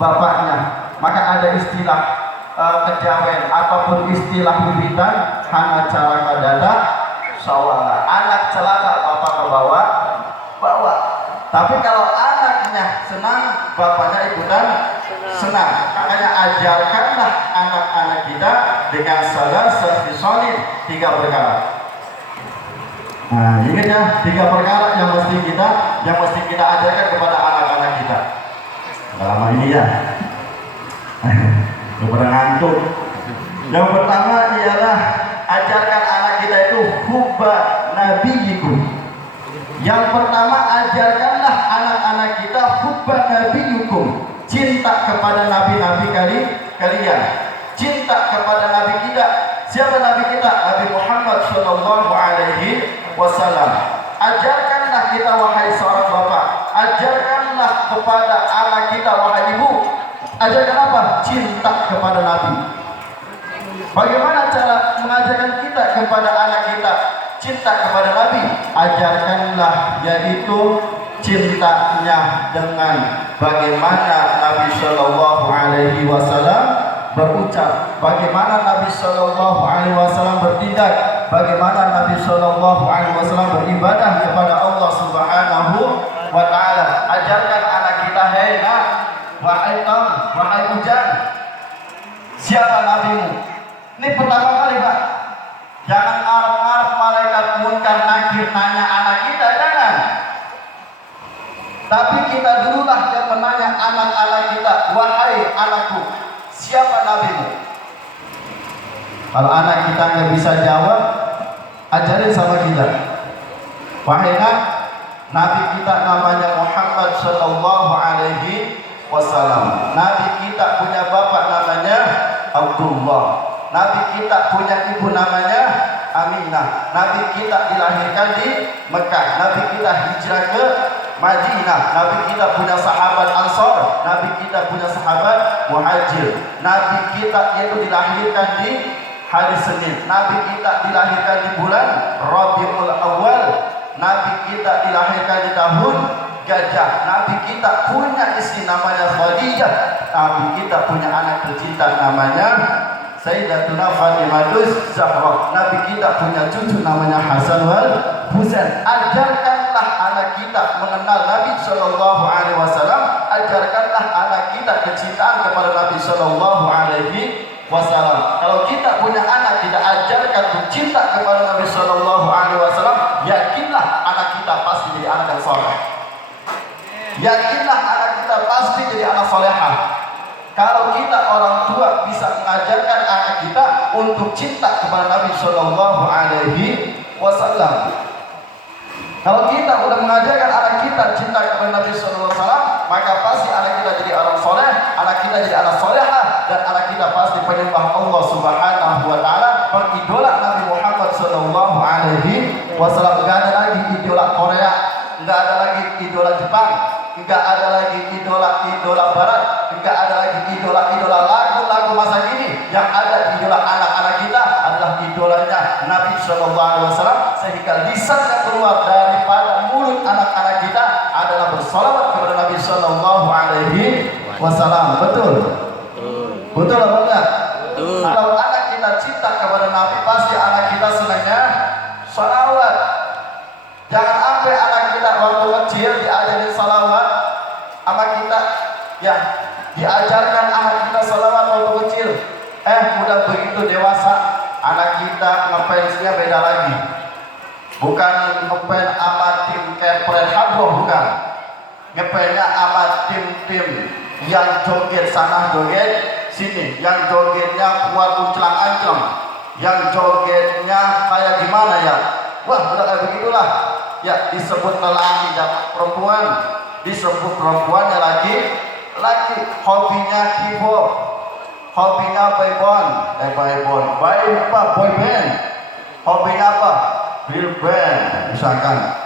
bapaknya. Maka ada istilah kejawen ataupun istilah wiwitan hana calaka dada sawala. Anak celaka bapak kebawa bawa. Tapi kalau anaknya senang, bapaknya ikutan senang. Makanya ajarkanlah anak-anak kita dengan salah sesisoni 3 perkara. Nah, ingat ya, 3 perkara yang mesti kita ajarkan kepada anak-anak kita. Lama ini ya. Udah ngantuk. Yang pertama ialah ajarkan anak kita itu hubba nabiyikum. Yang pertama, ajarkanlah anak-anak kita hubba nabiyukum, cinta kepada nabi-nabi kalian, cinta kepada nabi kita. Siapa nabi kita? Nabi Muhammad sallallahu alaihi wasallam. Ajarkanlah kita wahai seorang bapak, ajarkanlah kepada anak kita wahai ibu. Ajarkan apa? Cinta kepada nabi. Bagaimana cara mengajarkan kita kepada anak kita cinta kepada nabi? Ajarkanlah yaitu cintanya dengan bagaimana Nabi Shallallahu Alaihi Wasallam berucap, bagaimana Nabi Shallallahu Alaihi Wasallam bertindak, bagaimana Nabi Shallallahu Alaihi Wasallam beribadah kepada Allah Subhanahu Wa Taala. Ajarkan anak kita, hei nak, wahai Tom, wahai Ujang, siapa nabimu? Ini pertama kali Pak. Jangan ngarep-ngarep malaikat munkar nakir nanya anak kita, jangan. Tapi kita dululah yang menanya anak-anak kita, wahai anakku, siapa nabimu? Kalau anak kita nggak bisa jawab, ajarin sama kita. Wahai nak, nabi kita namanya Muhammad sallallahu alaihi wasallam. Nabi kita punya bapak namanya Abdullah. Nabi kita punya ibu namanya Aminah. Nabi kita dilahirkan di Mekah. Nabi kita hijrah ke Madinah. Nabi kita punya sahabat Ansor. Nabi kita punya sahabat Muhajir. Nabi kita itu dilahirkan di hari Senin. Nabi kita dilahirkan di bulan Rabiul Awal. Nabi kita dilahirkan di tahun Gajah. Nabi kita punya istri namanya Khadijah. Nabi kita punya anak tercinta namanya Sayyidatuna Fatimatus Zahra. Nabi kita punya cucu namanya Hasan wal Husain. Ajarkanlah anak kita mengenal Nabi Sallallahu Alaihi Wasallam. Ajarkanlah anak kita kecintaan kepada Nabi Sallallahu Alaihi Wasallam. Kalau kita punya anak, kita ajarkan untuk cinta kepada Nabi Sallallahu Alaihi Wasallam. Yakinlah anak kita pasti jadi anak yang soleh. Yakinlah anak kita pasti jadi anak solehah. Kalau kita orang tua bisa mengajarkan anak kita untuk cinta kepada Nabi Shallallahu Alaihi Wasallam. Kalau kita udah mengajarkan anak kita cinta kepada Nabi Shallallahu Alaihi Wasallam, maka pasti anak kita jadi orang soleh, anak kita jadi anak solehah, dan anak kita pasti penyembah Allah Subhanahu Wa Taala, pengidola Nabi Muhammad Shallallahu Alaihi Wasallam. Gak ada lagi idola Korea, gak ada lagi idola Jepang, gak ada lagi idola Barat, gak ada lagi idola lagu-lagu masa kini. Yang ada idola anak-anak kita adalah idolanya Nabi Shallallahu Alaihi Wasallam, sehingga lisan yang keluar daripada mulut anak-anak kita adalah bersalawat kepada Nabi Shallallahu Alaihi Wasallam. Betul? Betul apa enggak? Kalau anak kita cinta kepada Nabi, pasti anak kita senangnya salawat. Jangan sampai anak kita waktu kecil diajarin salawat sama kita, ya diajarkan anak kita salawat waktu kecil. Udah begitu dewasa, anak kita ngefansnya beda lagi. Bukan ngefans sama tim kepret habroh, bukan. Ngefansnya sama tim-tim yang joget sana joget sini, yang jogetnya kuat unclang anclang, yang jogetnya kayak gimana ya. Wah, udah kayak begitulah. Ya, disebut lelaki dan perempuan, disebut perempuannya lagi hobinya keyboard, hobinya boy band, hobinya apa? Bill band misalkan.